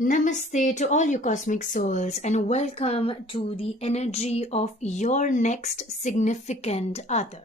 Namaste to all you cosmic souls, and welcome to the energy of your next significant other.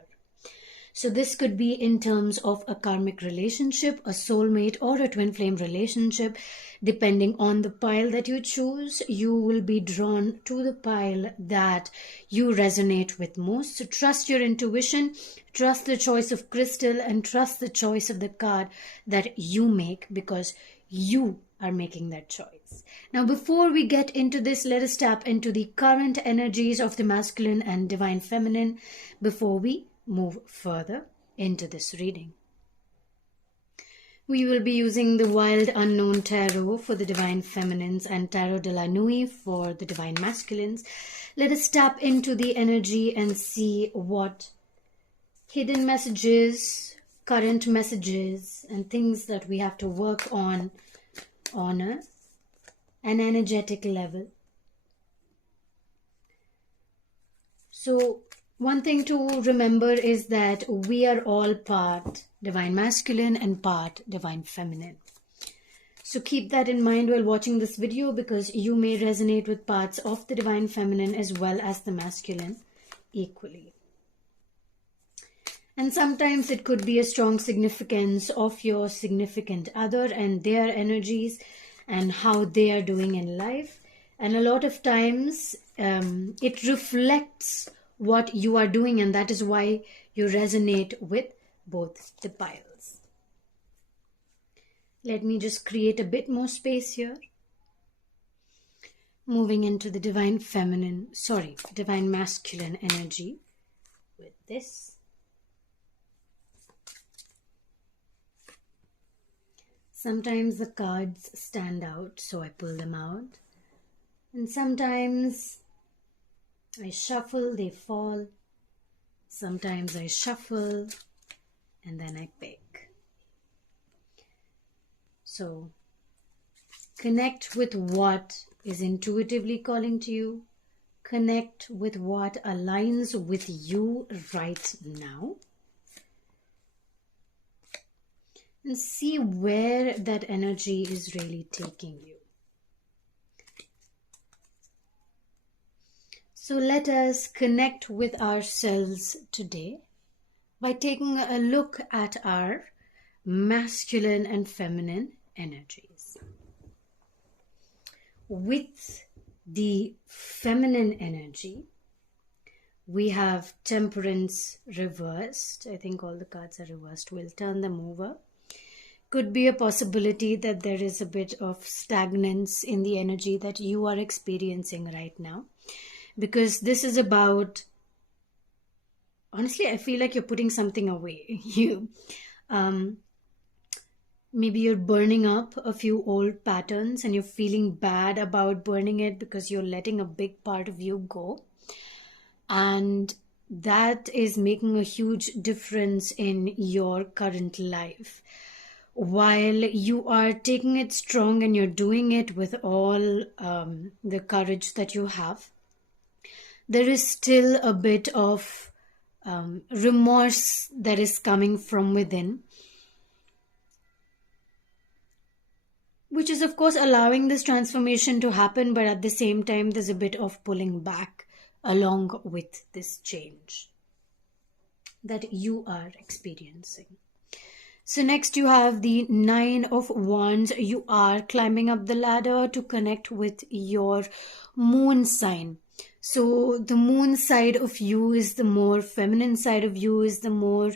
So this could be in terms of a karmic relationship, a soulmate, or a twin flame relationship. Depending on the pile that you choose, you will be drawn to the pile that you resonate with most. So trust your intuition, trust the choice of crystal, and trust the choice of the card that you make, because you are making that choice. Now, before we get into this, let us tap into the current energies of the masculine and divine feminine before we move further into this reading. We will be using the Wild Unknown Tarot for the divine feminines and Tarot de la Nuit for the divine masculines. Let us tap into the energy and see what hidden messages, current messages, and things that we have to work on an energetic level. So one thing to remember is that we are all part divine masculine and part divine feminine. So keep that in mind while watching this video, because you may resonate with parts of the divine feminine as well as the masculine equally. And sometimes it could be a strong significance of your significant other and their energies and how they are doing in life. And a lot of times it reflects what you are doing, and that is why you resonate with both the piles. Let me just create a bit more space here. Moving into the divine masculine energy with this. Sometimes the cards stand out, so I pull them out. And sometimes I shuffle, they fall. Sometimes I shuffle and then I pick. So connect with what is intuitively calling to you. Connect with what aligns with you right now. And see where that energy is really taking you. So let us connect with ourselves today by taking a look at our masculine and feminine energies. With the feminine energy, we have Temperance reversed. I think all the cards are reversed. We'll turn them over. Could be a possibility that there is a bit of stagnance in the energy that you are experiencing right now, because this is about, honestly, I feel like you're putting something away. Maybe you're burning up a few old patterns and you're feeling bad about burning it because you're letting a big part of you go, and that is making a huge difference in your current life. While you are taking it strong and you're doing it with all the courage that you have, there is still a bit of remorse that is coming from within, which is of course allowing this transformation to happen, but at the same time there's a bit of pulling back along with this change that you are experiencing. So next you have the Nine of Wands. You are climbing up the ladder to connect with your moon sign. So the moon side of you is the more feminine side of you, is the more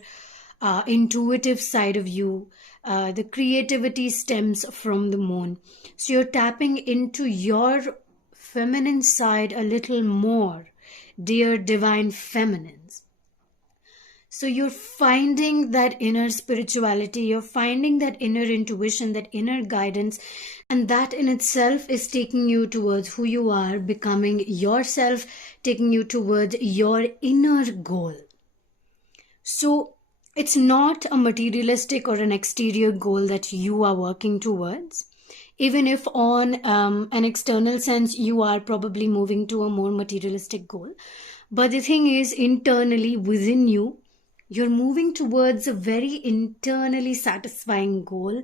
intuitive side of you. The creativity stems from the moon. So you're tapping into your feminine side a little more, dear divine feminines. So you're finding that inner spirituality, you're finding that inner intuition, that inner guidance, and that in itself is taking you towards who you are, becoming yourself, taking you towards your inner goal. So it's not a materialistic or an exterior goal that you are working towards, even if on an external sense you are probably moving to a more materialistic goal. But the thing is, internally within you, you're moving towards a very internally satisfying goal,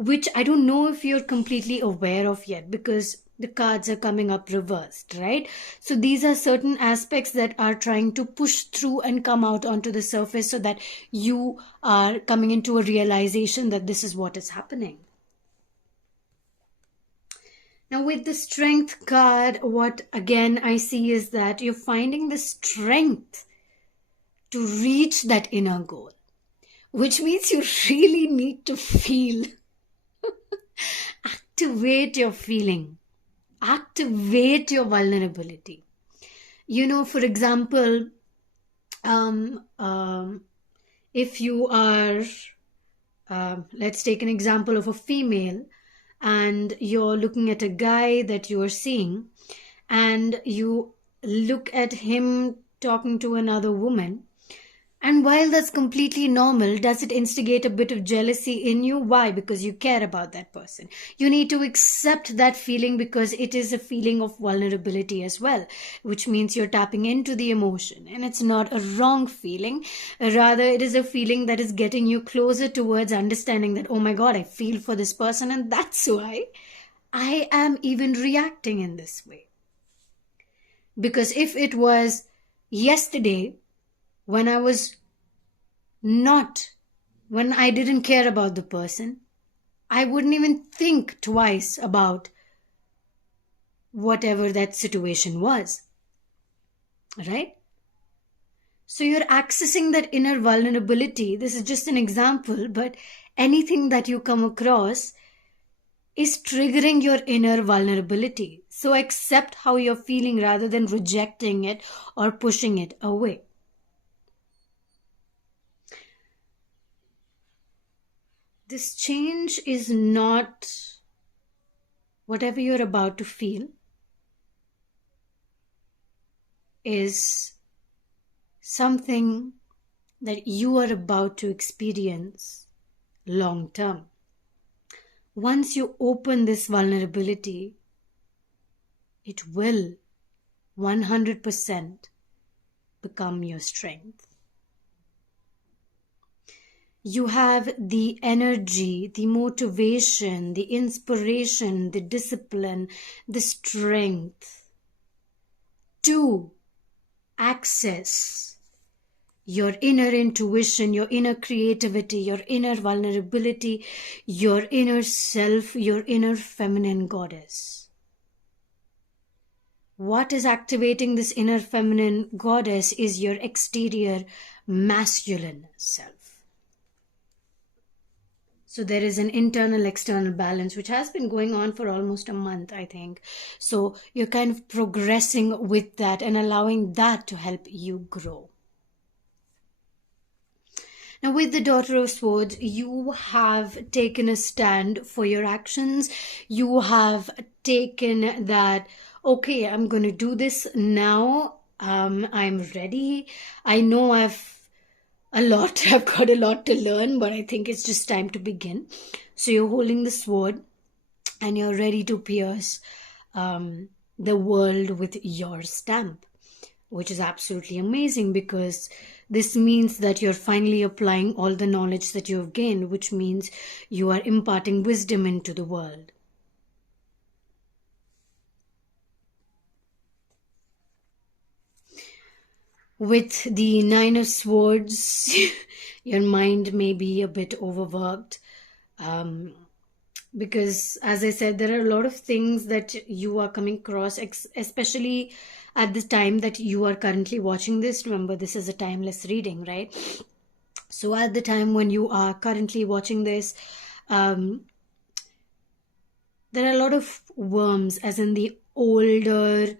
which I don't know if you're completely aware of yet, because the cards are coming up reversed, right? So these are certain aspects that are trying to push through and come out onto the surface so that you are coming into a realization that this is what is happening. Now with the Strength card, what again I see is that you're finding the strength to reach that inner goal, which means you really need to feel. Activate your feeling. Activate your vulnerability. For example, if you are, let's take an example of a female, and you're looking at a guy that you're seeing, and you look at him talking to another woman. And while that's completely normal, does it instigate a bit of jealousy in you? Why? Because you care about that person. You need to accept that feeling, because it is a feeling of vulnerability as well, which means you're tapping into the emotion. And it's not a wrong feeling. Rather, it is a feeling that is getting you closer towards understanding that, oh my God, I feel for this person, and that's why I am even reacting in this way. Because if it was yesterday, when I didn't care about the person, I wouldn't even think twice about whatever that situation was. Right? So you're accessing that inner vulnerability. This is just an example, but anything that you come across is triggering your inner vulnerability. So accept how you're feeling rather than rejecting it or pushing it away. This change is not whatever you're about to feel is something that you are about to experience long term. Once you open this vulnerability, it will 100% become your strength. You have the energy, the motivation, the inspiration, the discipline, the strength to access your inner intuition, your inner creativity, your inner vulnerability, your inner self, your inner feminine goddess. What is activating this inner feminine goddess is your exterior masculine self. So there is an internal external balance which has been going on for almost a month, I think. So you're kind of progressing with that and allowing that to help you grow. Now with the Daughter of Swords, you have taken a stand for your actions. You have taken that, okay, I'm going to do this now. I'm ready. I know I've got a lot to learn, but I think it's just time to begin. So you're holding the sword and you're ready to pierce the world with your stamp, which is absolutely amazing, because this means that you're finally applying all the knowledge that you have gained, which means you are imparting wisdom into the world. With the Nine of Swords, your mind may be a bit overworked, because, as I said, there are a lot of things that you are coming across, especially at the time that you are currently watching this. Remember, this is a timeless reading, right? So at the time when you are currently watching this, there are a lot of worms, as in the older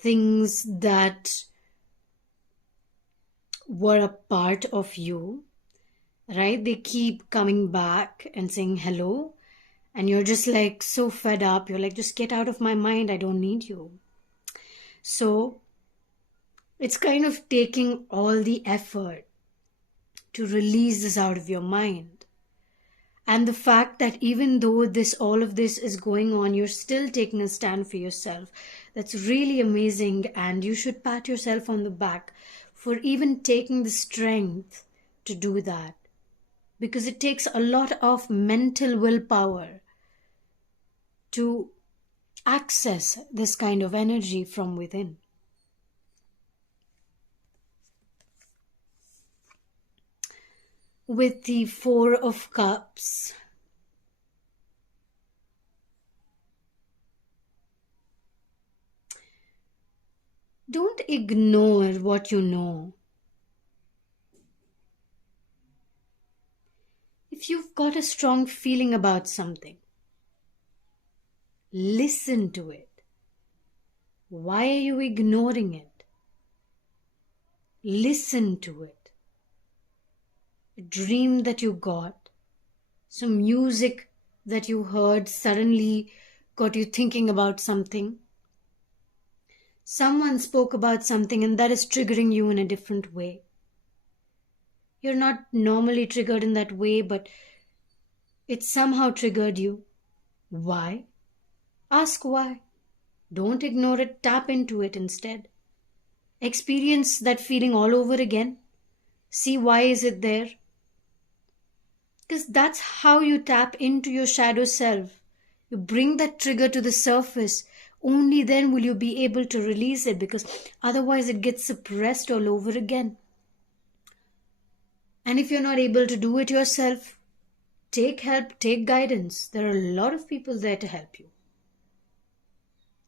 things that were a part of you, right? They keep coming back and saying hello, and you're just like so fed up. You're like, just get out of my mind. I don't need you. So it's kind of taking all the effort to release this out of your mind. And the fact that even though all of this is going on, you're still taking a stand for yourself. That's really amazing, and you should pat yourself on the back for even taking the strength to do that. because it takes a lot of mental willpower to access this kind of energy from within. With the Four of Cups, don't ignore what you know. If you've got a strong feeling about something, listen to it. Why are you ignoring it? Listen to it. A dream that you got, some music that you heard suddenly got you thinking about something. Someone spoke about something and that is triggering you in a different way. You're not normally triggered in that way, but it somehow triggered you. Why? Ask why. Don't ignore it, tap into it instead. Experience that feeling all over again. See why is it there. Because that's how you tap into your shadow self. You bring that trigger to the surface. Only then will you be able to release it, because otherwise it gets suppressed all over again. And if you're not able to do it yourself, take help, take guidance. There are a lot of people there to help you.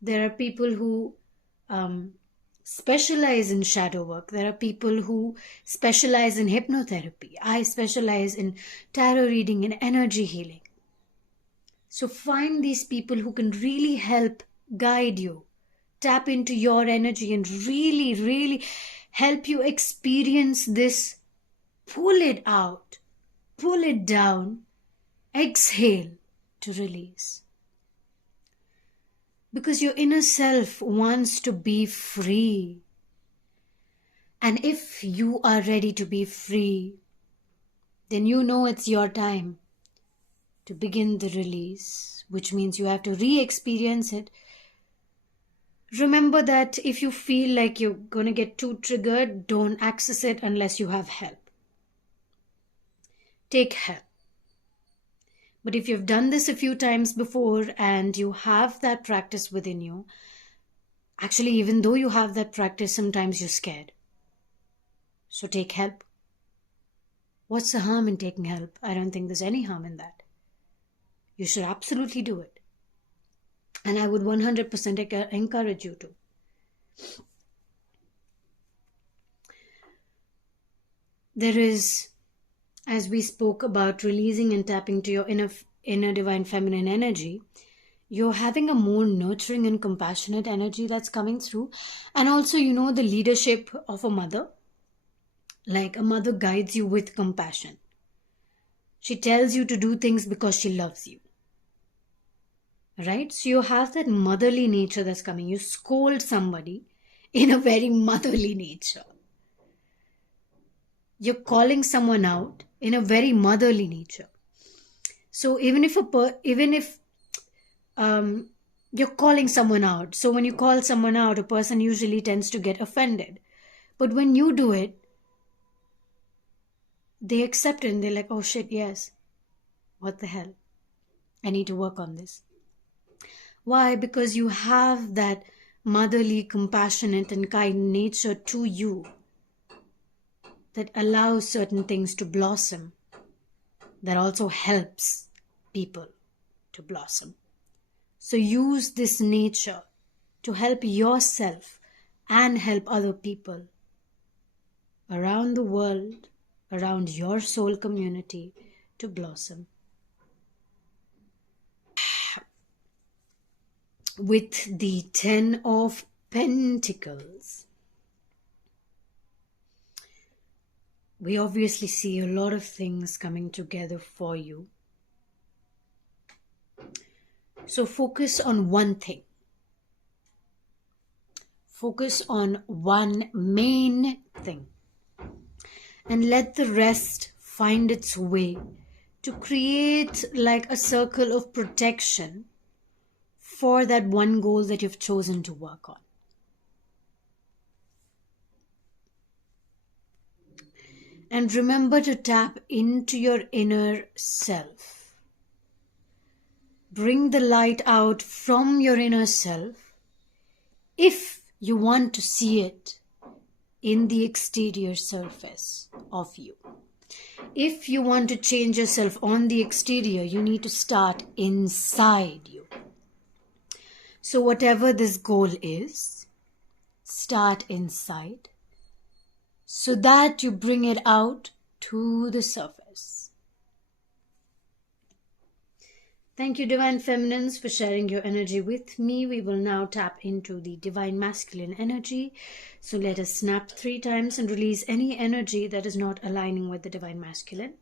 There are people who specialize in shadow work. There are people who specialize in hypnotherapy. I specialize in tarot reading and energy healing. So find these people who can really help guide you, tap into your energy and really, really help you experience this. Pull it out, pull it down, exhale to release. Because your inner self wants to be free. And if you are ready to be free, then you know it's your time to begin the release, which means you have to re-experience it. Remember that if you feel like you're going to get too triggered, don't access it unless you have help. Take help. But if you've done this a few times before and you have that practice within you, actually, even though you have that practice, sometimes you're scared. So take help. What's the harm in taking help? I don't think there's any harm in that. You should absolutely do it. And I would 100% encourage you to. There is, as we spoke about releasing and tapping to your inner divine feminine energy, you're having a more nurturing and compassionate energy that's coming through. And also, the leadership of a mother. Like a mother guides you with compassion. She tells you to do things because she loves you. Right? So you have that motherly nature that's coming. You scold somebody in a very motherly nature. You're calling someone out in a very motherly nature. So even if you're calling someone out, so when you call someone out, a person usually tends to get offended. But when you do it, they accept it and they're like, oh shit, yes. What the hell? I need to work on this. Why? Because you have that motherly, compassionate and kind nature to you that allows certain things to blossom, that also helps people to blossom. So use this nature to help yourself and help other people around the world, around your soul community to blossom. With the 10 of Pentacles, we obviously see a lot of things coming together for you. So focus on one thing. Focus on one main thing. And let the rest find its way to create like a circle of protection for that one goal that you've chosen to work on. And remember to tap into your inner self. Bring the light out from your inner self if you want to see it in the exterior surface of you. If you want to change yourself on the exterior, you need to start inside you. So whatever this goal is, start inside so that you bring it out to the surface. Thank you, Divine Feminines, for sharing your energy with me. We will now tap into the Divine Masculine energy. So let us snap 3 times and release any energy that is not aligning with the Divine Masculine.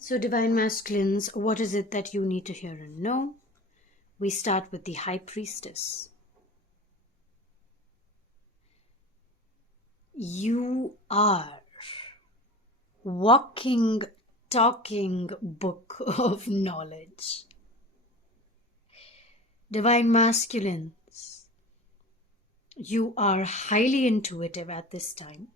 So Divine Masculines, what is it that you need to hear and know? We start with the High Priestess. You are walking, talking book of knowledge. Divine Masculines, you are highly intuitive at this time.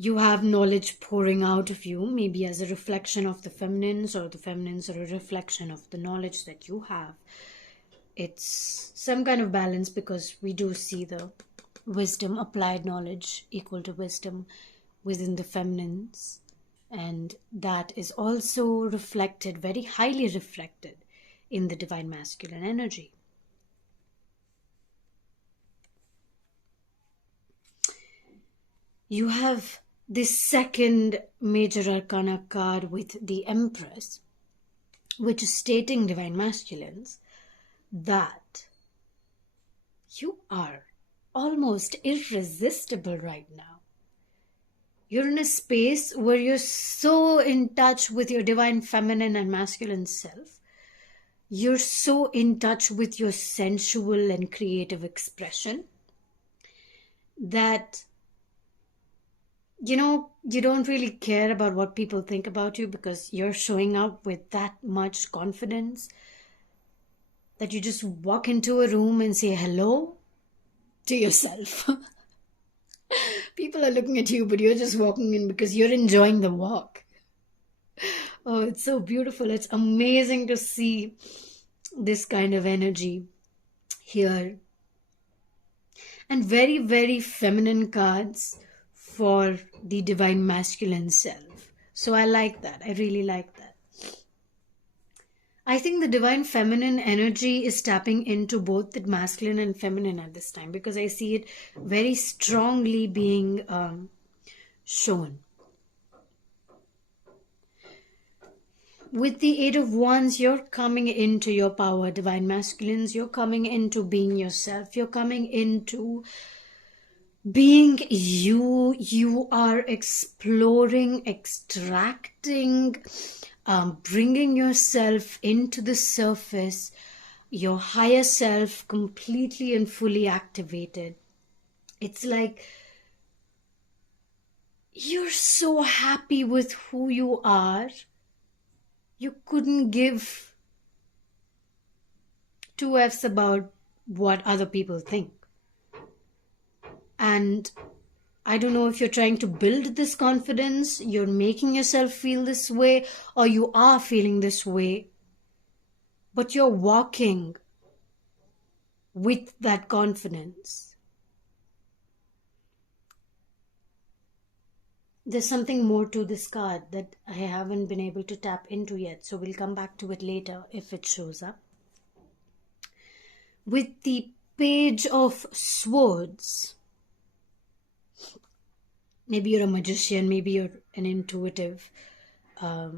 You have knowledge pouring out of you, maybe as a reflection of the feminines, or the feminines are a reflection of the knowledge that you have. It's some kind of balance, because we do see the wisdom, applied knowledge equal to wisdom within the feminines, and that is also reflected, very highly reflected, in the Divine Masculine energy. You have this second major arcana card with the Empress, which is stating, Divine Masculines, that you are almost irresistible right now. You're in a space where you're so in touch with your Divine Feminine and Masculine self. You're so in touch with your sensual and creative expression that, you don't really care about what people think about you, because you're showing up with that much confidence that you just walk into a room and say hello to yourself. People are looking at you, but you're just walking in because you're enjoying the walk. Oh, it's so beautiful. It's amazing to see this kind of energy here. And very, very feminine cards for the Divine Masculine self. So I like that. I really like that. I think the Divine Feminine energy is tapping into both the masculine and feminine at this time, because I see it very strongly being shown. With the 8 of Wands, you're coming into your power, Divine Masculines. You're coming into being yourself. You're coming into being you. You are exploring, extracting, bringing yourself into the surface, your higher self completely and fully activated. It's like you're so happy with who you are. You couldn't give 2 F's about what other people think. And I don't know if you're trying to build this confidence, you're making yourself feel this way, or you are feeling this way, but you're walking with that confidence. There's something more to this card that I haven't been able to tap into yet, so we'll come back to it later if it shows up. With the Page of Swords, maybe you're a magician, maybe you're an intuitive. I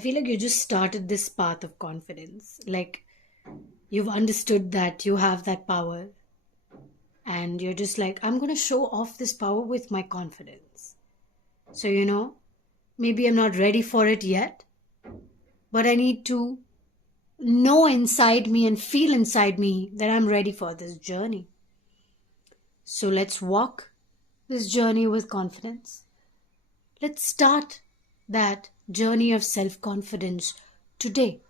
feel like you just started this path of confidence. Like you've understood that you have that power. And you're just like, I'm going to show off this power with my confidence. So, maybe I'm not ready for it yet. But I need to know inside me and feel inside me that I'm ready for this journey. So let's walk this journey with confidence. Let's start that journey of self-confidence today.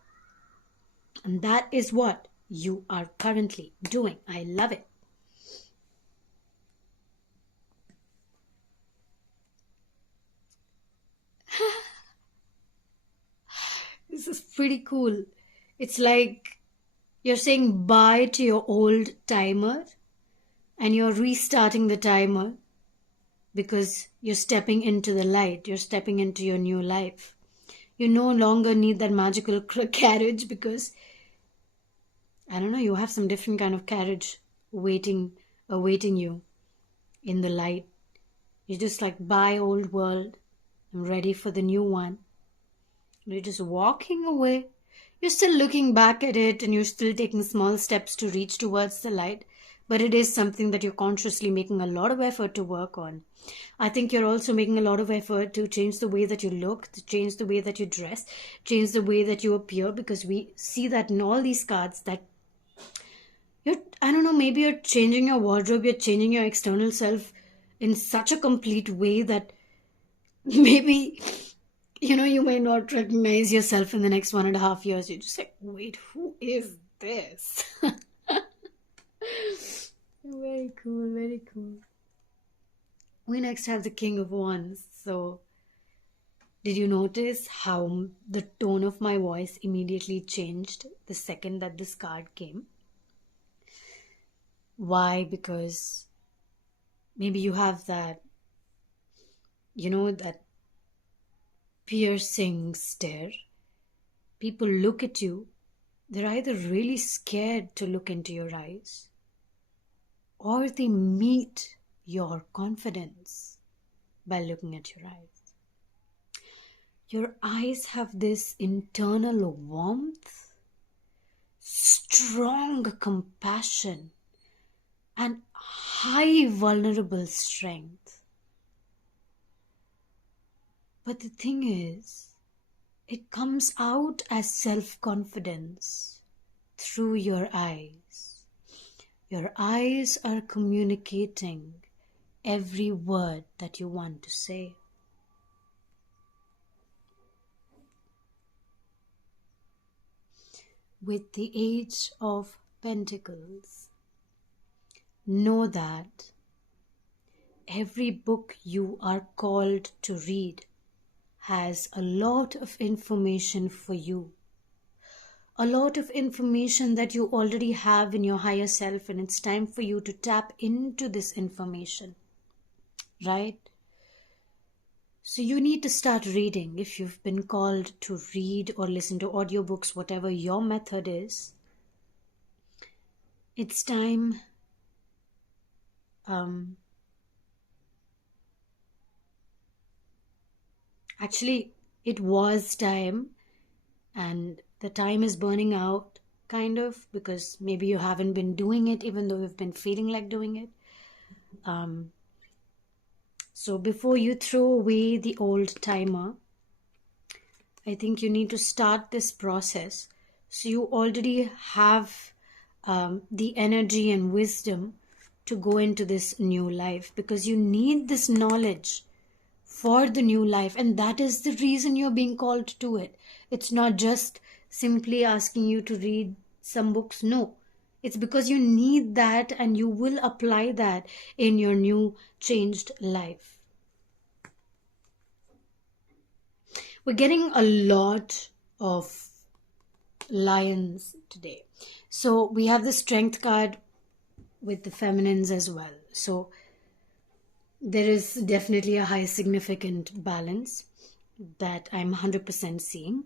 And that is what you are currently doing. I love it. This is pretty cool. It's like you're saying bye to your old timer and you're restarting the timer because you're stepping into the light. You're stepping into your new life. You no longer need that magical carriage because, I don't know, you have some different kind of carriage awaiting you in the light. You're just like, bye old world, I'm ready for the new one. You're just walking away. You're still looking back at it and you're still taking small steps to reach towards the light, but it is something that you're consciously making a lot of effort to work on. I think you're also making a lot of effort to change the way that you look, to change the way that you dress, change the way that you appear, because we see that in all these cards that I don't know, maybe you're changing your wardrobe, you're changing your external self in such a complete way that maybe, you may not recognize yourself in the next 1.5 years. You're just like, wait, who is this? Very cool, very cool. We next have the King of Wands. So, did you notice how the tone of my voice immediately changed the second that this card came? Why? Because maybe you have that, that piercing stare. People look at you, they're either really scared to look into your eyes, or they meet your confidence by looking at your eyes. Your eyes have this internal warmth, strong compassion, and high vulnerable strength. But the thing is, it comes out as self-confidence through your eyes. Your eyes are communicating every word that you want to say. With the Age of Pentacles, know that every book you are called to read has a lot of information for you. A lot of information that you already have in your higher self, and it's time for you to tap into this information, right? So you need to start reading. If you've been called to read or listen to audiobooks, whatever your method is, it's time actually it was time, and the time is burning out, kind of, because maybe you haven't been doing it even though you've been feeling like doing it. So before you throw away the old timer, I think you need to start this process so you already have the energy and wisdom to go into this new life, because you need this knowledge for the new life, and that is the reason you're being called to it. It's not just simply asking you to read some books. No, it's because you need that and you will apply that in your new changed life. We're getting a lot of lions today. So we have the Strength card with the feminines as well. So there is definitely a high significant balance that I'm 100% seeing.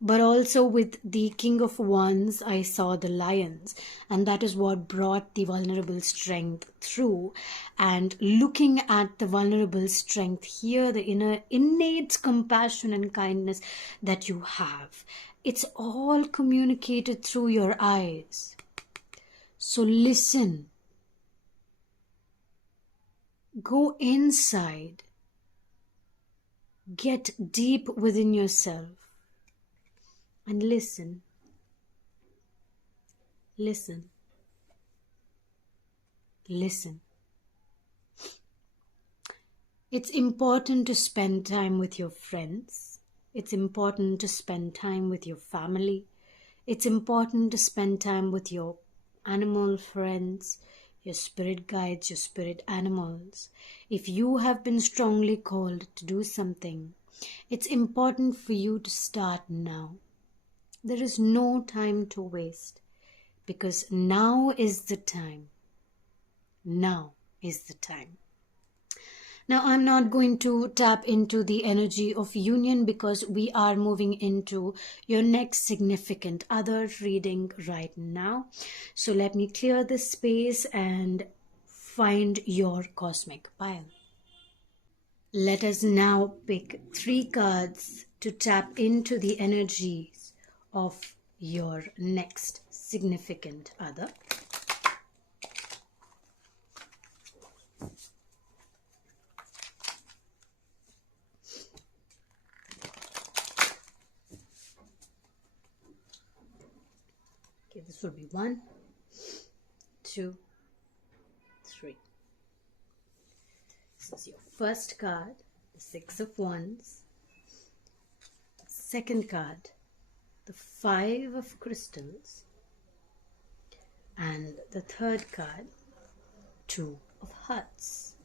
But also with the King of Wands, I saw the lions, and that is what brought the vulnerable strength through. And looking at the vulnerable strength here, the inner innate compassion and kindness that you have, it's all communicated through your eyes. So listen. Go inside. Get deep within yourself and listen. Listen. Listen. It's important to spend time with your friends. It's important to spend time with your family. It's important to spend time with your animal friends, your spirit guides, your spirit animals. If you have been strongly called to do something, it's important for you to start now. There is no time to waste, because now is the time. Now is the time. Now, I'm not going to tap into the energy of union because we are moving into your next significant other reading right now. So let me clear this space and find your cosmic pile. Let us now pick 3 cards to tap into the energies of your next significant other. Okay, this will be 1, 2, 3. This is your first card, the 6 of Wands. Second card, the 5 of Crystals. And the third card, 2 of Hearts.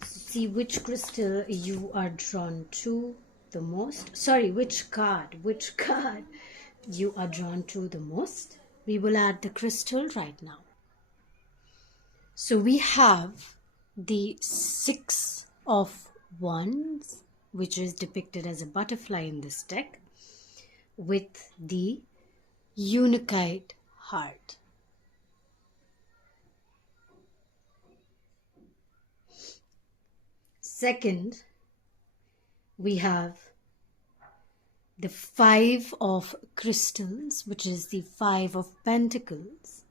So see which crystal you are drawn to the most. Sorry, which card you are drawn to the most. We will add the crystal right now. So we have the 6 of Wands, which is depicted as a butterfly in this deck, with the unified heart. Second, we have the 5 of Crystals, which is the 5 of Pentacles,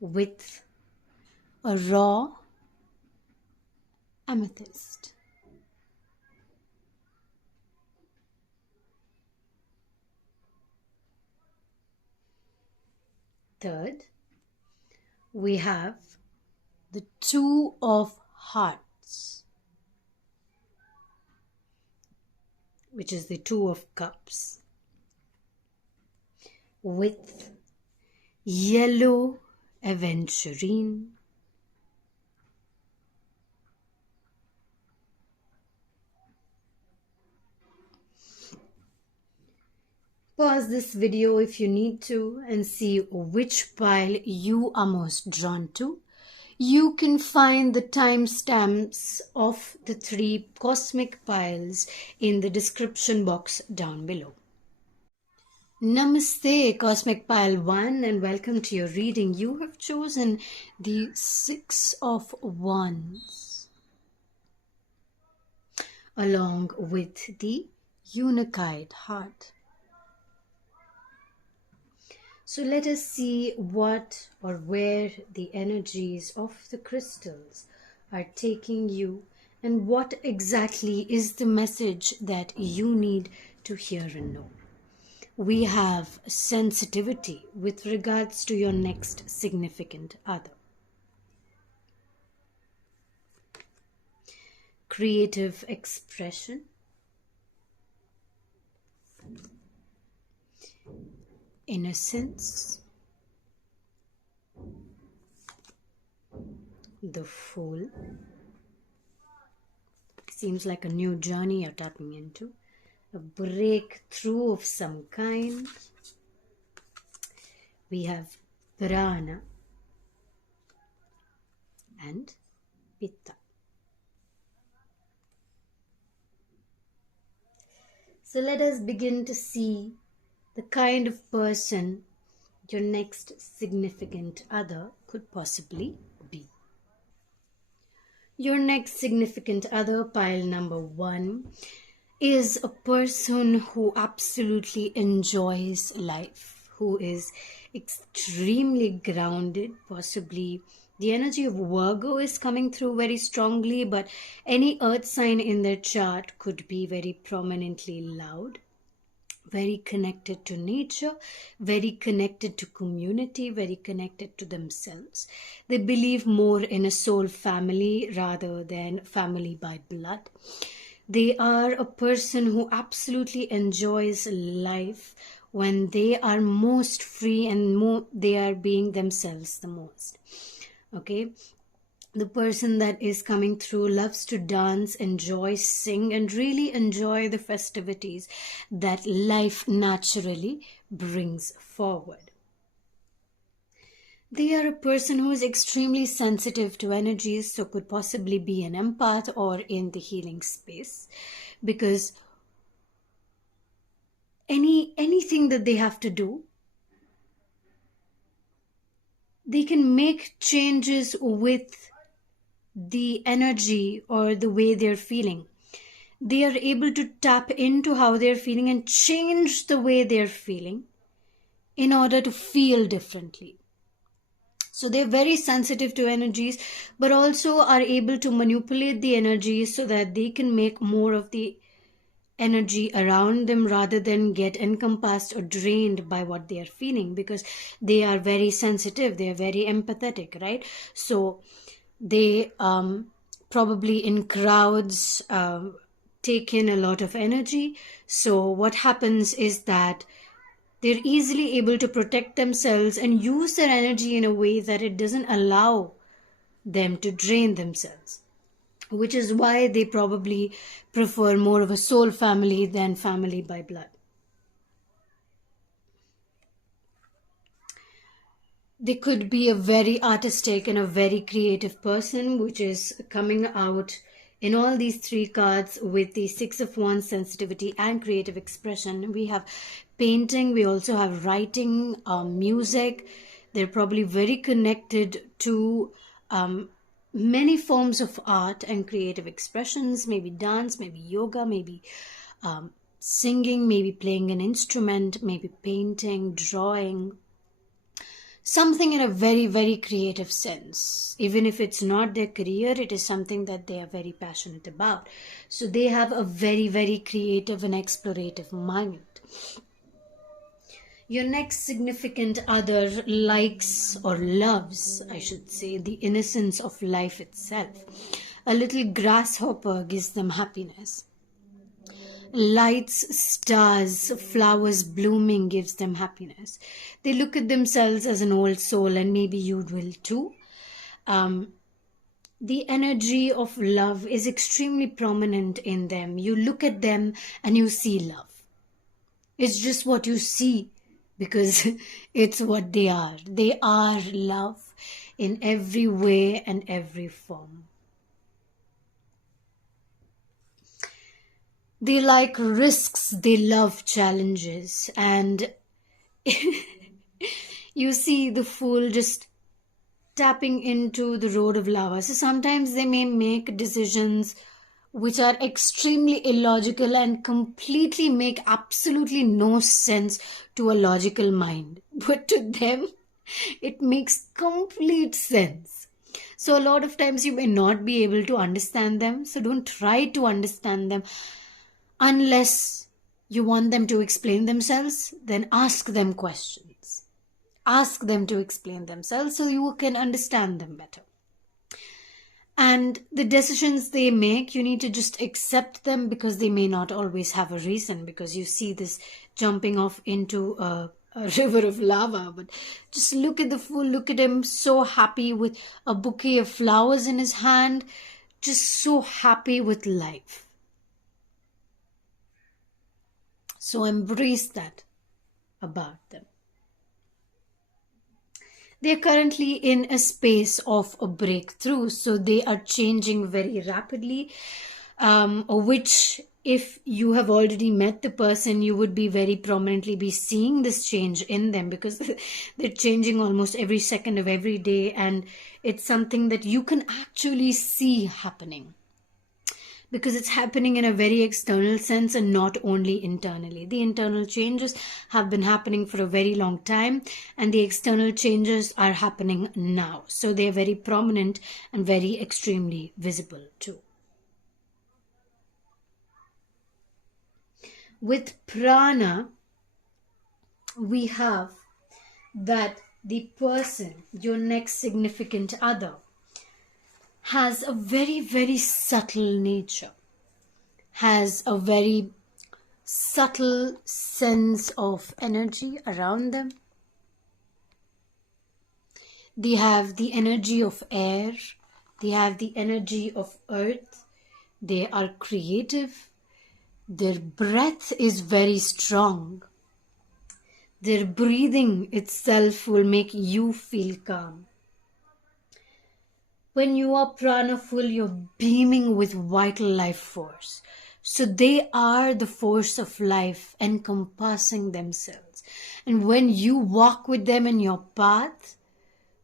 with a raw amethyst. Third, we have the 2 of Hearts, which is the 2 of Cups, with yellow aventurine, pause this video if you need to and see which pile you are most drawn to. You can find the timestamps of the 3 cosmic piles in the description box down below. Namaste, Cosmic Pile 1, and welcome to your reading. You have chosen the 6 of Wands along with the unified heart. So let us see what or where the energies of the crystals are taking you, and what exactly is the message that you need to hear and know. We have sensitivity with regards to your next significant other. Creative expression. Innocence. The Fool. Seems like a new journey you're tapping into. A breakthrough of some kind. We have Prana and Pitta. So let us begin to see the kind of person your next significant other could possibly be. Your next significant other, pile number 1, is a person who absolutely enjoys life, who is extremely grounded. Possibly the energy of Virgo is coming through very strongly, but any earth sign in their chart could be very prominently loud. Very connected to nature, very connected to community, very connected to themselves. They believe more in a soul family rather than family by blood. They are a person who absolutely enjoys life when they are most free and they are being themselves the most. Okay, the person that is coming through loves to dance, enjoy, sing, and really enjoy the festivities that life naturally brings forward. They are a person who is extremely sensitive to energies, so could possibly be an empath or in the healing space, because anything that they have to do, they can make changes with the energy or the way they're feeling. They are able to tap into how they're feeling and change the way they're feeling in order to feel differently. So they're very sensitive to energies, but also are able to manipulate the energies so that they can make more of the energy around them rather than get encompassed or drained by what they are feeling, because they are very sensitive, they are very empathetic, right? So they probably in crowds take in a lot of energy. So what happens is that they're easily able to protect themselves and use their energy in a way that it doesn't allow them to drain themselves, which is why they probably prefer more of a soul family than family by blood. They could be a very artistic and a very creative person, which is coming out in all these three cards with the Six of Wands, sensitivity and creative expression. We have painting, we also have writing, music. They're probably very connected to many forms of art and creative expressions, maybe dance, maybe yoga, maybe singing, maybe playing an instrument, maybe painting, drawing, something in a very, very creative sense. Even if it's not their career, it is something that they are very passionate about. So they have a very, very creative and explorative mind. Your next significant other likes or loves, I should say, the innocence of life itself. A little grasshopper gives them happiness. Lights, stars, flowers blooming gives them happiness. They look at themselves as an old soul, and maybe you will too. The energy of love is extremely prominent in them. You look at them and you see love. It's just what you see because it's what they are. They are love in every way and every form. They like risks, they love challenges, and you see the fool just tapping into the road of lava. So sometimes they may make decisions which are extremely illogical and completely make absolutely no sense to a logical mind. But to them, it makes complete sense. So a lot of times you may not be able to understand them. So don't try to understand them unless you want them to explain themselves. Then ask them questions. Ask them to explain themselves so you can understand them better. And the decisions they make, you need to just accept them because they may not always have a reason, because you see this jumping off into a river of lava. But just look at the fool, look at him, so happy with a bouquet of flowers in his hand, just so happy with life. So embrace that about them. They're currently in a space of a breakthrough, so they are changing very rapidly, which if you have already met the person, you would be very prominently be seeing this change in them, because they're changing almost every second of every day, and it's something that you can actually see happening. Because it's happening in a very external sense and not only internally. The internal changes have been happening for a very long time, and the external changes are happening now. So they are very prominent and very extremely visible too. With prana, we have that the person, your next significant other, has a very, very subtle nature, has a very subtle sense of energy around them. They have the energy of air. They have the energy of earth. They are creative. Their breath is very strong. Their breathing itself will make you feel calm. When you are prana full, you're beaming with vital life force. So they are the force of life encompassing themselves. And when you walk with them in your path,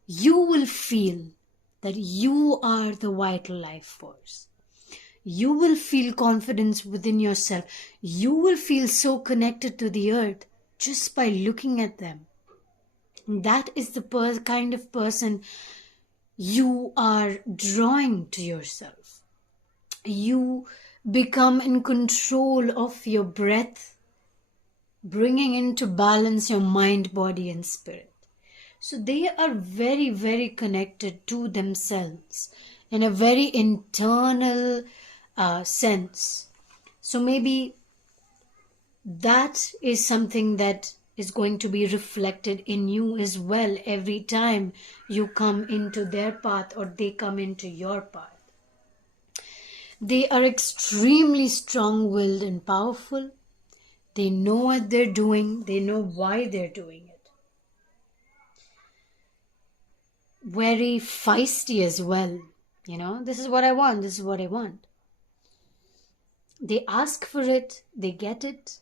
you will feel that you are the vital life force. You will feel confidence within yourself. You will feel so connected to the earth just by looking at them. And that is the kind of person you are drawing to yourself. You become in control of your breath, bringing into balance your mind, body, and spirit. So they are very, very connected to themselves in a very internal sense. So maybe that is something that is going to be reflected in you as well every time you come into their path or they come into your path. They are extremely strong-willed and powerful. They know what they're doing. They know why they're doing it. Very feisty as well. This is what I want. This is what I want. They ask for it. They get it.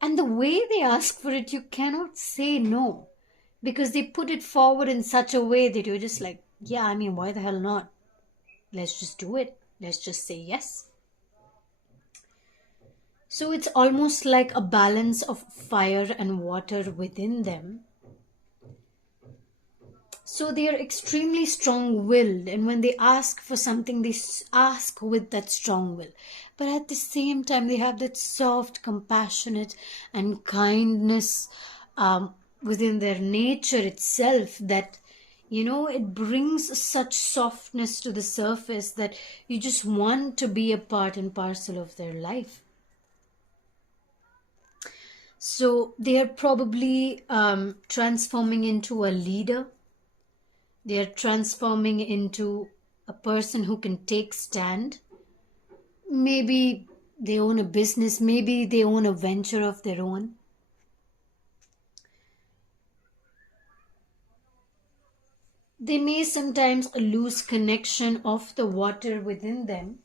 And the way they ask for it, you cannot say no. Because they put it forward in such a way that you're just like, yeah, why the hell not? Let's just do it. Let's just say yes. So it's almost like a balance of fire and water within them. So they are extremely strong-willed, and when they ask for something, they ask with that strong will. But at the same time, they have that soft, compassionate, and kindness within their nature itself that, it brings such softness to the surface that you just want to be a part and parcel of their life. So they are probably transforming into a leader. They are transforming into a person who can take stand. Maybe they own a business. Maybe they own a venture of their own. They may sometimes lose connection of the water within them.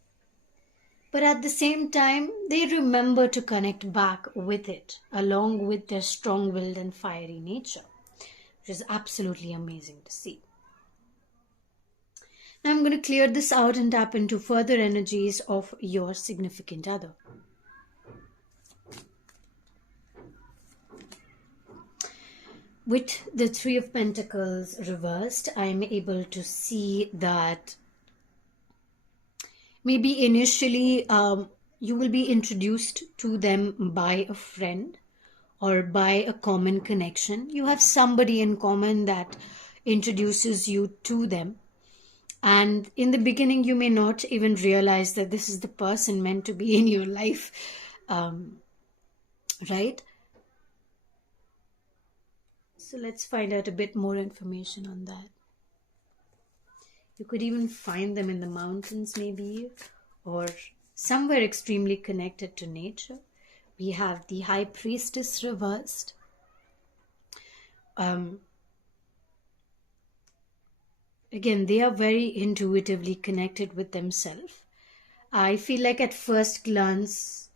But at the same time, they remember to connect back with it, along with their strong-willed and fiery nature, which is absolutely amazing to see. Now I'm going to clear this out and tap into further energies of your significant other. With the Three of Pentacles reversed, I'm able to see that maybe initially you will be introduced to them by a friend or by a common connection. You have somebody in common that introduces you to them. And in the beginning, you may not even realize that this is the person meant to be in your life, right? So let's find out a bit more information on that. You could even find them in the mountains maybe, or somewhere extremely connected to nature. We have the High Priestess reversed. Again, they are very intuitively connected with themselves. I feel like at first glance,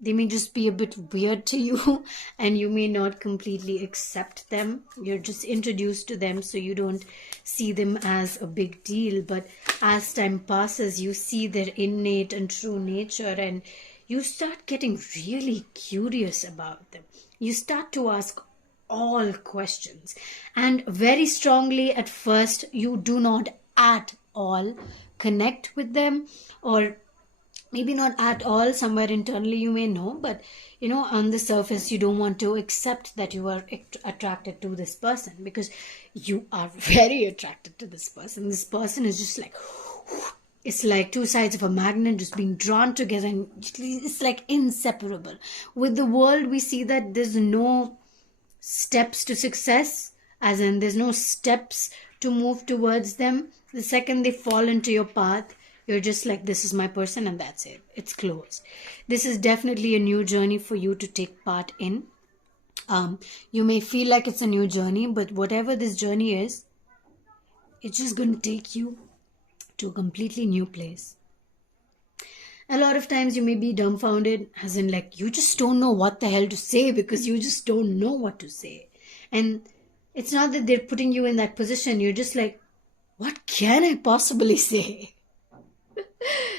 they may just be a bit weird to you and you may not completely accept them. You're just introduced to them, so you don't see them as a big deal. But as time passes, you see their innate and true nature and you start getting really curious about them. You start to ask all questions, and very strongly at first you do not at all connect with them, or maybe not at all. Somewhere internally you may know, but on the surface you don't want to accept that you are attracted to this person, because you are very attracted to this person. This person is just like It's like two sides of a magnet just being drawn together, and it's like inseparable. With the world, we see that there's no steps to success, as in there's no steps to move towards them. The second they fall into your path, you're just like, this is my person, and that's it. It's closed. This is definitely a new journey for you to take part in. You may feel like it's a new journey, but whatever this journey is, it's just going to take you to a completely new place. A lot of times you may be dumbfounded, as in like you just don't know what the hell to say because you just don't know what to say. And it's not that they're putting you in that position. You're just like, what can I possibly say?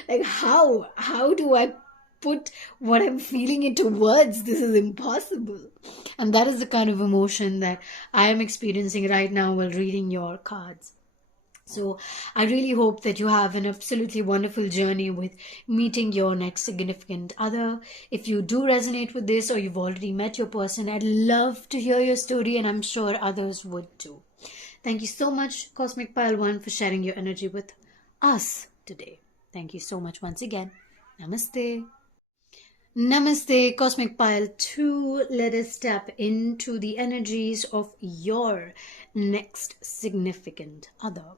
Like how do I put what I'm feeling into words? This is impossible. And that is the kind of emotion that I am experiencing right now while reading your cards. So I really hope that you have an absolutely wonderful journey with meeting your next significant other. If you do resonate with this, or you've already met your person, I'd love to hear your story, and I'm sure others would too. Thank you so much, Cosmic Pile 1, for sharing your energy with us today. Thank you so much once again. Namaste. Namaste, Cosmic Pile 2. Let us tap into the energies of your next significant other.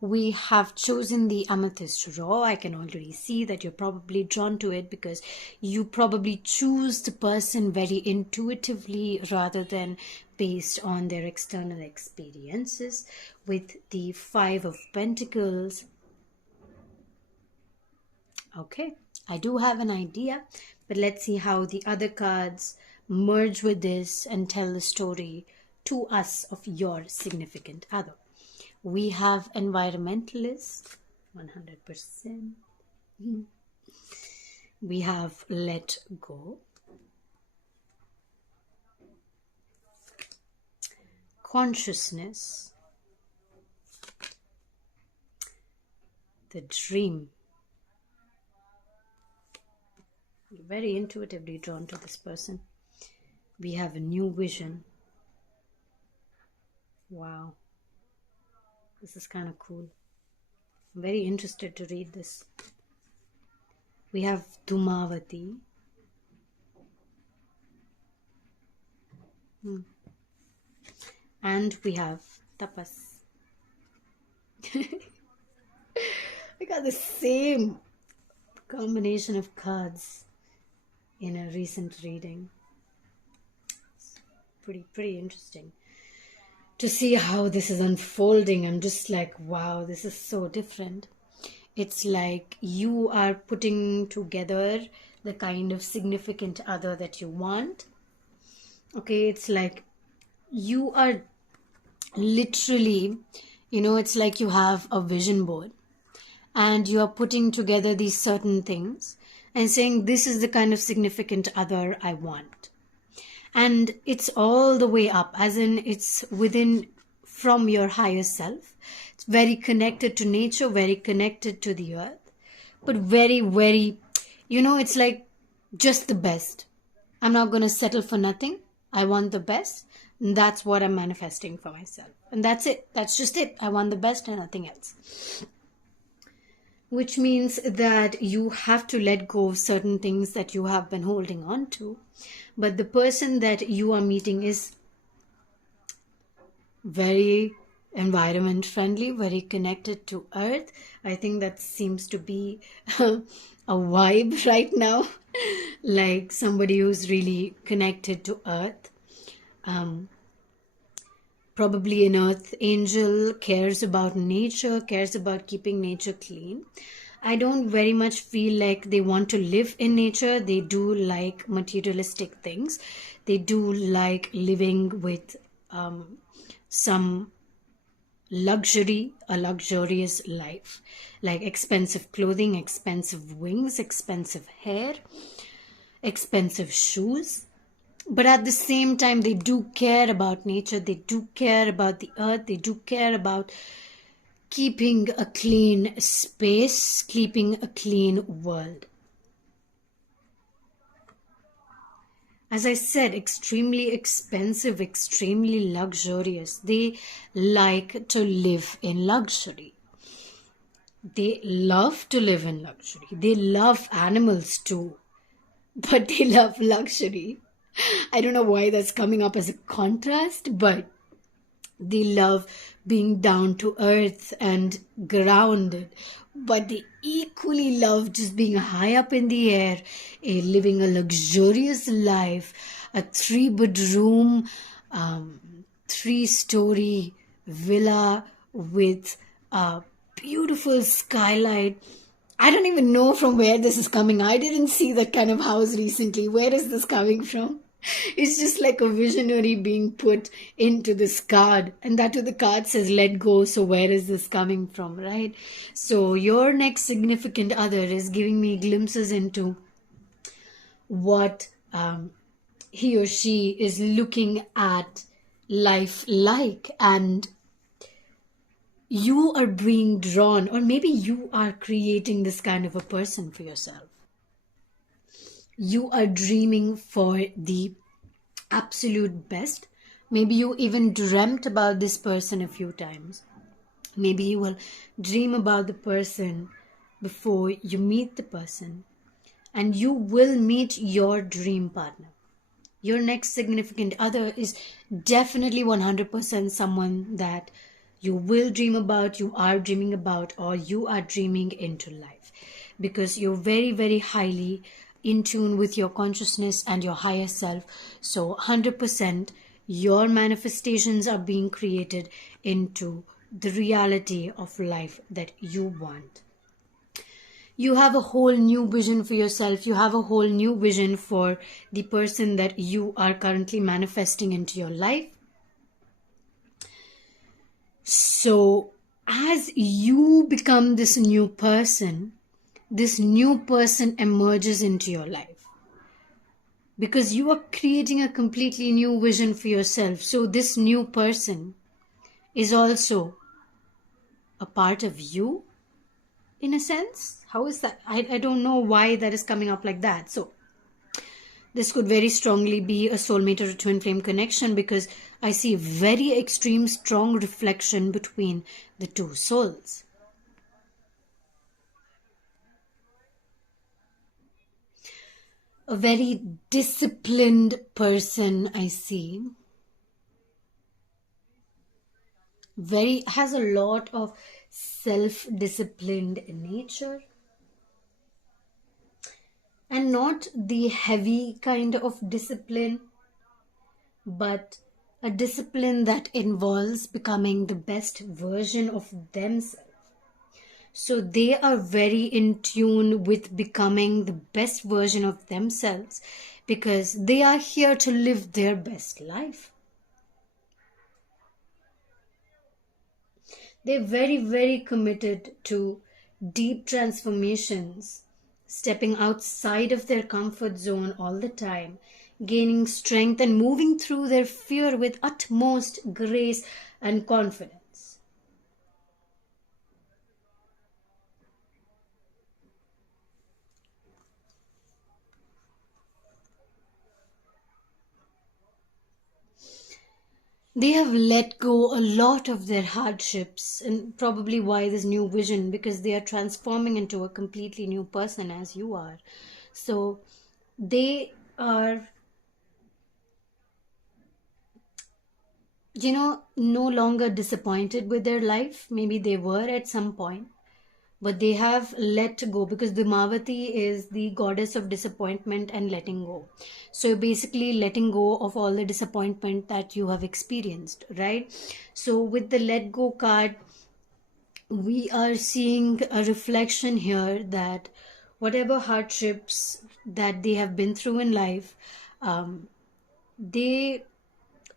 We have chosen the Amethyst Raw. I can already see that you're probably drawn to it because you probably choose the person very intuitively rather than based on their external experiences. With the Five of Pentacles. Okay, I do have an idea, but let's see how the other cards merge with this and tell the story to us of your significant other. We have Environmentalist, 100%. We have Let Go. Consciousness. The Dream. You're very intuitively drawn to this person. We have a New Vision. Wow. This is kind of cool. I'm very interested to read this. We have Dhumavati. And we have Tapas. I got the same combination of cards in a recent reading. It's pretty interesting to see how this is unfolding. I'm just like, wow, this is so different. It's like you are putting together the kind of significant other that you want. Okay, it's like you are literally, it's like you have a vision board and you are putting together these certain things and saying, this is the kind of significant other I want. And it's all the way up, as in it's within, from your higher self. It's very connected to nature, very connected to the earth, but very, very, it's like just the best. I'm not going to settle for nothing. I want the best. And that's what I'm manifesting for myself. And that's it. That's just it. I want the best and nothing else. Which means that you have to let go of certain things that you have been holding on to. But the person that you are meeting is very environment friendly, very connected to earth. I think that seems to be a vibe right now. Like somebody who's really connected to earth. Probably an earth angel, cares about nature, cares about keeping nature clean. I don't very much feel like they want to live in nature. They do like materialistic things. They do like living with some luxury, a luxurious life. Like expensive clothing, expensive wings, expensive hair, expensive shoes. But at the same time, they do care about nature. They do care about the earth. They do care about keeping a clean space, keeping a clean world. As I said, extremely expensive, extremely luxurious. They like to live in luxury. They love to live in luxury. They love animals too, but they love luxury. I don't know why that's coming up as a contrast, but they love being down to earth and grounded, but they equally love just being high up in the air, living a luxurious life, a three-bedroom, three-story villa with a beautiful skylight. I don't even know from where this is coming. I didn't see that kind of house recently. Where is this coming from? It's just like a visionary being put into this card, and that to the card says let go. So where is this coming from, right? So your next significant other is giving me glimpses into what he or she is looking at life like, and you are being drawn, or maybe you are creating this kind of a person for yourself. You are dreaming for the absolute best. Maybe you even dreamt about this person a few times. Maybe you will dream about the person before you meet the person, and you will meet your dream partner. Your next significant other is definitely 100% someone that you will dream about, you are dreaming about, or you are dreaming into life, because you're very, very highly in tune with your consciousness and your higher self. So 100% your manifestations are being created into the reality of life that you want. You have a whole new vision for yourself. You have a whole new vision for the person that you are currently manifesting into your life. So as you become this new person emerges into your life, because you are creating a completely new vision for yourself. So this new person is also a part of you, in a sense. How is that? I don't know why that is coming up like that. So this could very strongly be a soulmate or a twin flame connection, because I see a very extreme strong reflection between the two souls. A very disciplined person, I see. Has a lot of self-disciplined nature, and not the heavy kind of discipline, but a discipline that involves becoming the best version of themselves. So they are very in tune with becoming the best version of themselves, because they are here to live their best life. They're very, very committed to deep transformations, stepping outside of their comfort zone all the time, gaining strength and moving through their fear with utmost grace and confidence. They have let go a lot of their hardships, and probably why this new vision, because they are transforming into a completely new person as you are. So they are, no longer disappointed with their life. Maybe they were at some point, but they have let go, because the Mavati is the goddess of disappointment and letting go. So basically letting go of all the disappointment that you have experienced, right? So with the let go card, we are seeing a reflection here that whatever hardships that they have been through in life, they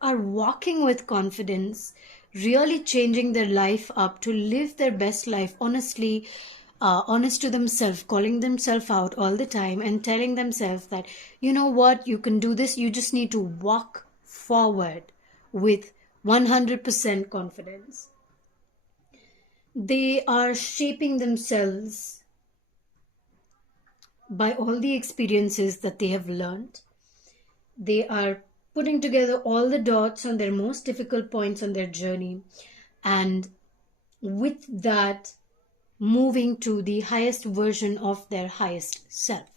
are walking with confidence, really changing their life up to live their best life honestly, honest to themselves, calling themselves out all the time and telling themselves that, you know what, you can do this. You just need to walk forward with 100% confidence. They are shaping themselves by all the experiences that they have learned. They are putting together all the dots on their most difficult points on their journey, and with that, moving to the highest version of their highest self.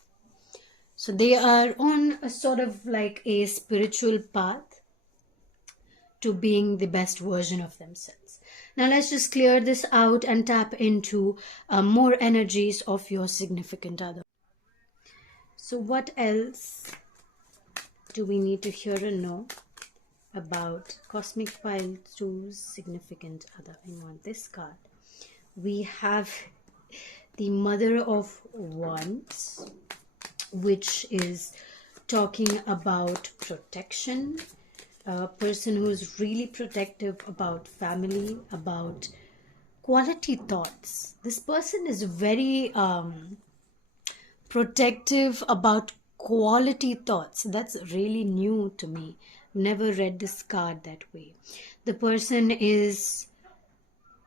So they are on a sort of like a spiritual path to being the best version of themselves. Now let's just clear this out and tap into more energies of your significant other. So what else do we need to hear and know about Cosmic Pile 2's significant other? I want this card. We have the Mother of Wands, which is talking about protection. A person who is really protective about family, about quality thoughts. This person is very protective about quality thoughts. That's really new to me. Never read this card that way. The person is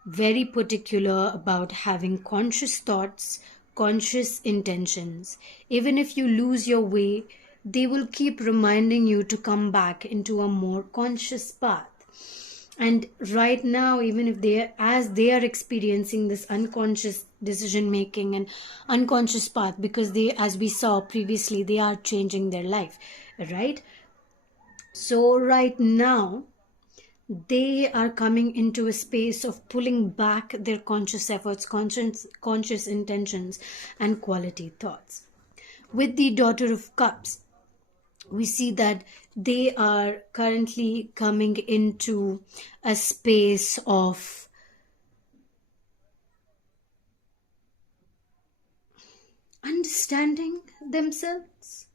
very particular about having conscious thoughts, conscious intentions. Even if you lose your way, they will keep reminding you to come back into a more conscious path. And right now, even if they are experiencing this unconscious decision making and unconscious path, because they, as we saw previously, they are changing their life, right? So right now they are coming into a space of pulling back their conscious efforts, conscious intentions, and quality thoughts. With the Daughter of Cups, we see that they are currently coming into a space of understanding themselves.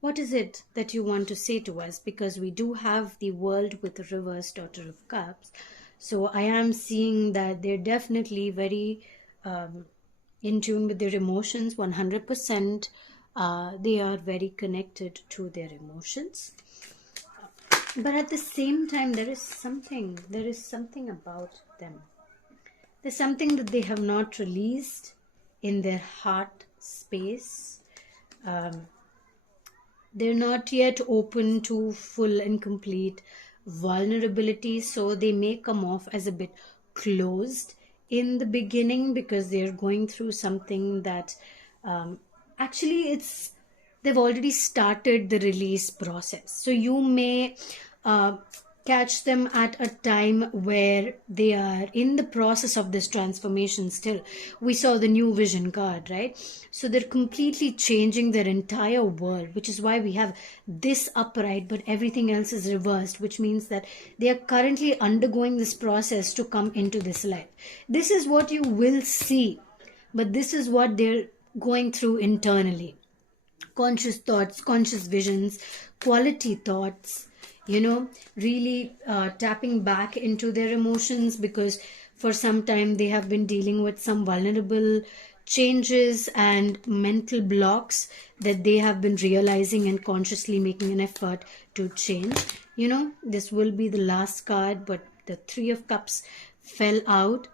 What is it that you want to say to us? Because we do have the World with the reverse Daughter of Cups. So I am seeing that they're definitely very in tune with their emotions, 100%. They are very connected to their emotions. But at the same time, there is something about them. There's something that they have not released in their heart space. They're not yet open to full and complete vulnerability, so they may come off as a bit closed in the beginning because they're going through something that actually they've already started the release process. So you may catch them at a time where they are in the process of this transformation still. We saw the New Vision card, right? So they're completely changing their entire world, which is why we have this upright, but everything else is reversed, which means that they are currently undergoing this process to come into this life. This is what you will see, but this is what they're going through internally. Conscious thoughts, conscious visions, quality thoughts, really tapping back into their emotions, because for some time they have been dealing with some vulnerable changes and mental blocks that they have been realizing and consciously making an effort to change. This will be the last card, but the Three of Cups fell out.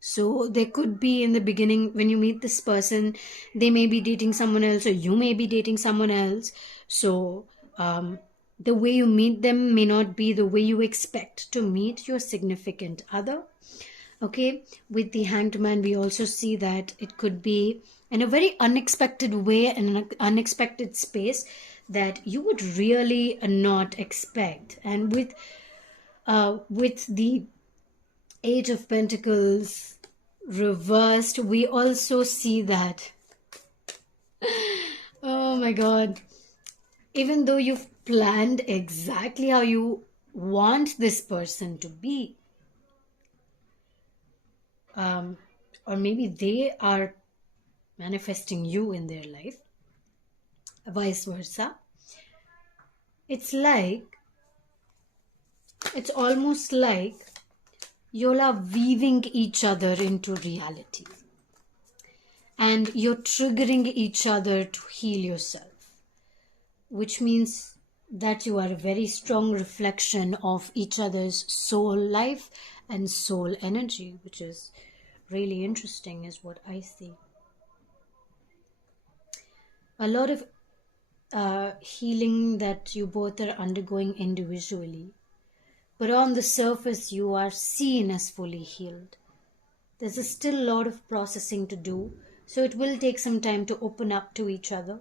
So there could be, in the beginning, when you meet this person, they may be dating someone else, or you may be dating someone else. So the way you meet them may not be the way you expect to meet your significant other. Okay, with the Hanged Man, we also see that it could be in a very unexpected way and an unexpected space that you would really not expect. And with the Age of Pentacles reversed, we also see that, oh my God, even though you've planned exactly how you want this person to be, or maybe they are manifesting you in their life, vice versa, it's almost like you'll are weaving each other into reality, and you're triggering each other to heal yourself, which means that you are a very strong reflection of each other's soul life and soul energy, which is really interesting, is what I see. A lot of healing that you both are undergoing individually, but on the surface you are seen as fully healed. There's still a lot of processing to do, so it will take some time to open up to each other.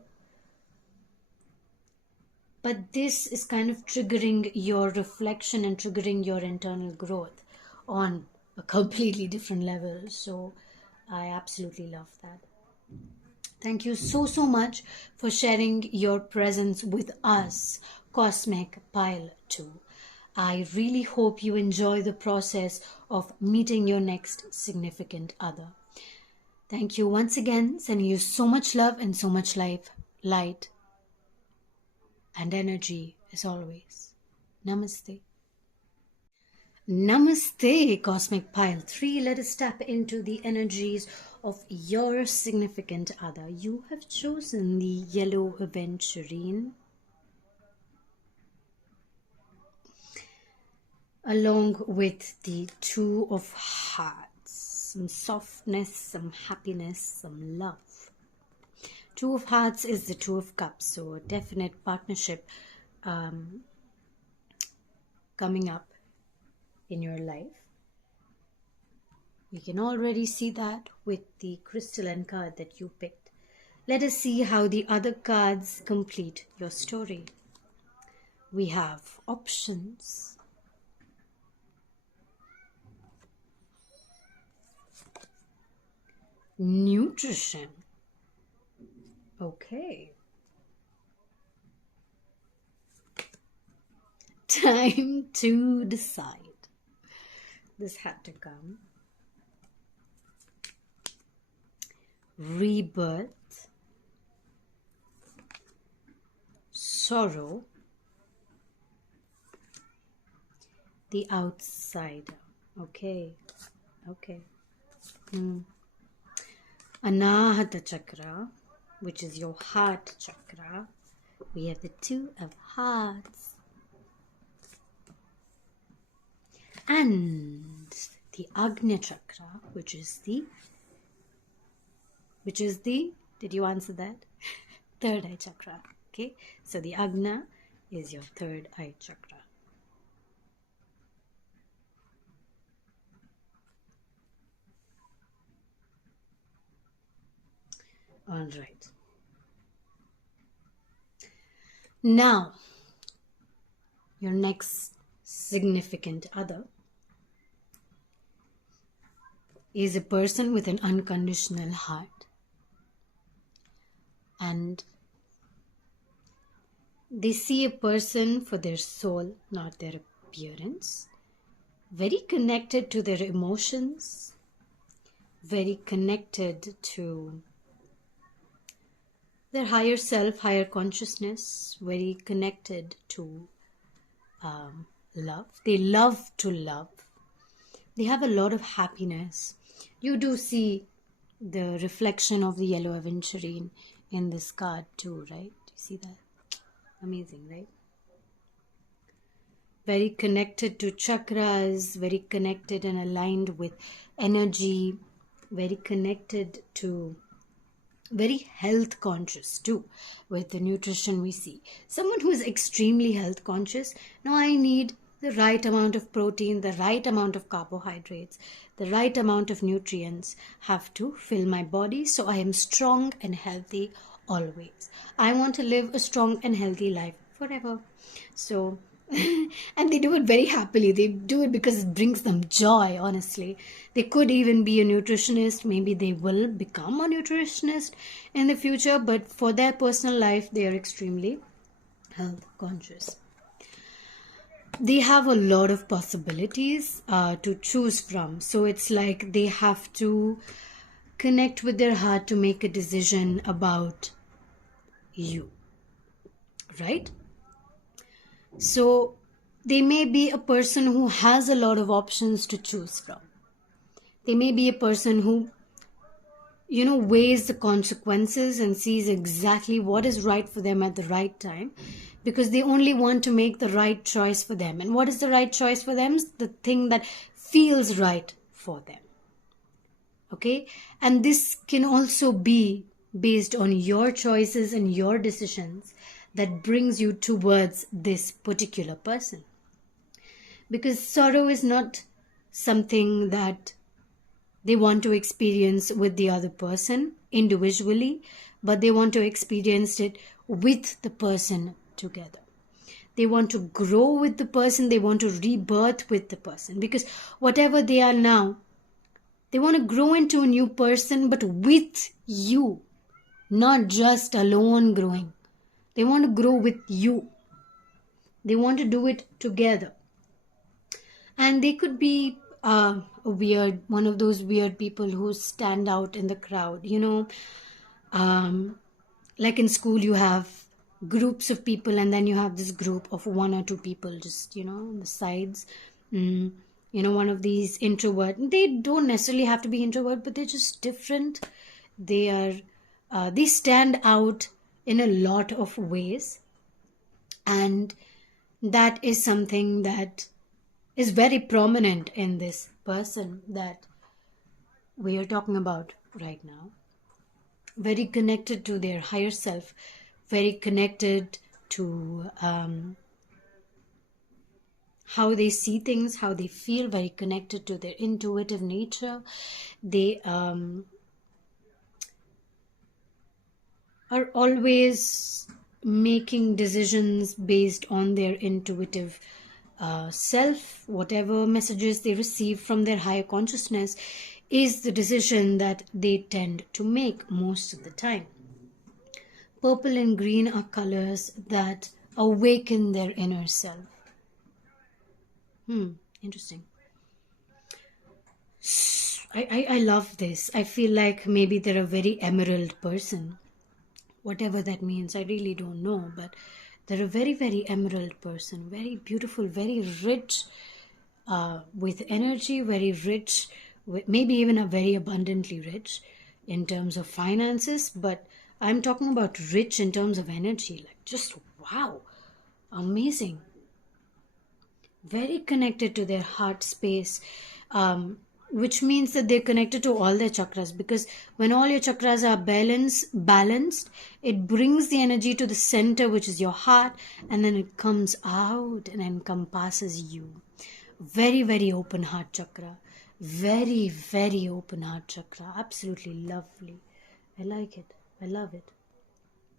But this is kind of triggering your reflection and triggering your internal growth on a completely different level. So I absolutely love that. Thank you so much for sharing your presence with us, Cosmic Pile 2. I really hope you enjoy the process of meeting your next significant other. Thank you once again, sending you so much love and so much light, and energy as always. Namaste. Namaste, Cosmic Pile 3. Let us tap into the energies of your significant other. You have chosen the yellow aventurine, along with the Two of Hearts. Some softness, some happiness, some love. Two of Hearts is the Two of Cups, so a definite partnership coming up in your life. You can already see that with the crystalline card that you picked. Let us see how the other cards complete your story. We have options, nutrition. Okay. Time to decide. This had to come. Rebirth. Sorrow. The outsider. Okay. Anahata chakra, which is your heart chakra. We have the Two of Hearts. And the Agnya chakra, which is the, did you answer that? Third eye chakra. Okay, so the Agnya is your third eye chakra. All right. Now, your next significant other is a person with an unconditional heart, and they see a person for their soul, not their appearance. Very connected to their emotions, very connected to their higher self, higher consciousness, very connected to love. They love to love. They have a lot of happiness. You do see the reflection of the yellow aventurine in this card too, right? Do you see that? Amazing, right? Very connected to chakras, very connected and aligned with energy, very connected to, very health conscious too, with the nutrition we see. Someone who is extremely health conscious. Now I need the right amount of protein, the right amount of carbohydrates, the right amount of nutrients have to fill my body so I am strong and healthy always. I want to live a strong and healthy life forever. So and they do it very happily. They do it because it brings them joy, honestly. They could even be a nutritionist. Maybe they will become a nutritionist in the future, but for their personal life, they are extremely health conscious. They have a lot of possibilities to choose from. So it's like they have to connect with their heart to make a decision about you, right? So they may be a person who has a lot of options to choose from. They may be a person who, weighs the consequences and sees exactly what is right for them at the right time, because they only want to make the right choice for them. And what is the right choice for them? The thing that feels right for them. Okay? And this can also be based on your choices and your decisions that brings you towards this particular person. because sorrow is not something that they want to experience with the other person individually, but they want to experience it with the person together. They want to grow with the person, they want to rebirth with the person, because whatever they are now, they want to grow into a new person, but with you, not just alone growing. They want to grow with you. They want to do it together. And they could be one of those weird people who stand out in the crowd. Like in school, you have groups of people, and then you have this group of one or two people just, on the sides. One of these introvert. They don't necessarily have to be introvert, but they're just different. They stand out in a lot of ways. And that is something that is very prominent in this person that we are talking about right now. Very connected to their higher self, very connected to how they see things, how they feel, very connected to their intuitive nature. They are always making decisions based on their intuitive self. Whatever messages they receive from their higher consciousness is the decision that they tend to make most of the time. Purple and green are colors that awaken their inner self. Interesting. I love this. I feel like maybe they're a very emerald person. Whatever that means, I really don't know, but they're a very, very emerald person. Very beautiful, very rich with energy, very rich, maybe even a very abundantly rich in terms of finances, but I'm talking about rich in terms of energy. Like, just wow, amazing. Very connected to their heart space, which means that they're connected to all their chakras, because when all your chakras are balanced, it brings the energy to the center, which is your heart, and then it comes out and encompasses you. Very, very open heart chakra. Very, very open heart chakra. Absolutely lovely. I like it. I love it.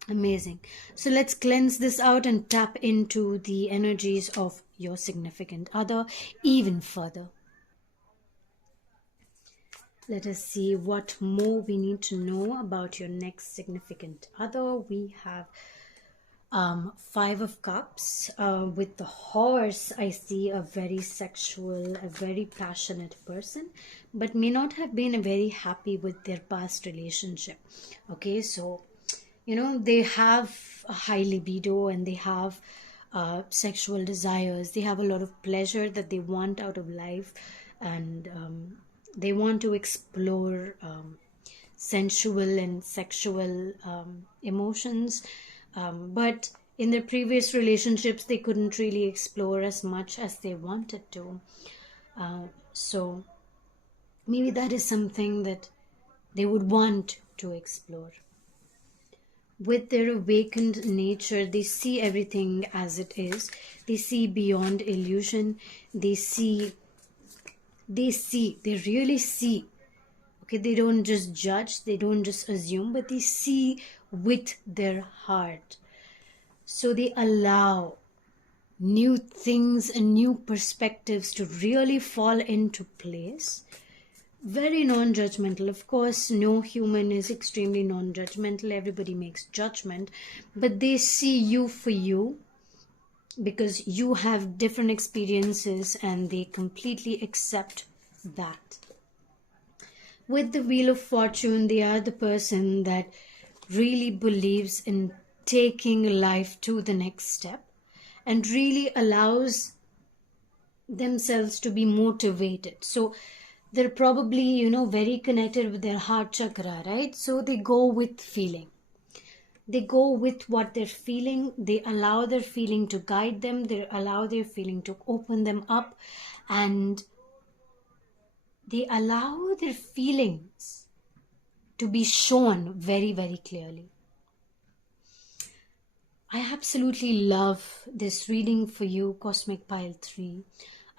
Amazing. So let's cleanse this out and tap into the energies of your significant other even further. Let us see what more we need to know about your next significant other. We have Five of Cups. With the horse, I see a very sexual, a very passionate person, but may not have been very happy with their past relationship. Okay, so they have a high libido, and they have sexual desires. They have a lot of pleasure that they want out of life, and they want to explore sensual and sexual emotions, but in their previous relationships they couldn't really explore as much as they wanted to. So maybe that is something that they would want to explore. With their awakened nature, they see everything as it is. They see beyond illusion. They really see. Okay, they don't just judge, they don't just assume, but they see with their heart. So they allow new things and new perspectives to really fall into place. Very non-judgmental. Of course, no human is extremely non-judgmental. Everybody makes judgment, but they see you for you, because you have different experiences, and they completely accept that. With the Wheel of Fortune, they are the person that really believes in taking life to the next step, and really allows themselves to be motivated. So they're probably, very connected with their heart chakra, right? So they go with feeling. They go with what they're feeling. They allow their feeling to guide them. They allow their feeling to open them up, and they allow their feelings to be shown very, very clearly. I absolutely love this reading for you, Cosmic Pile 3.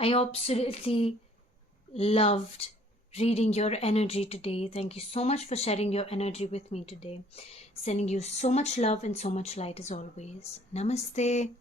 I absolutely loved reading your energy today. Thank you so much for sharing your energy with me today. Sending you so much love and so much light as always. Namaste.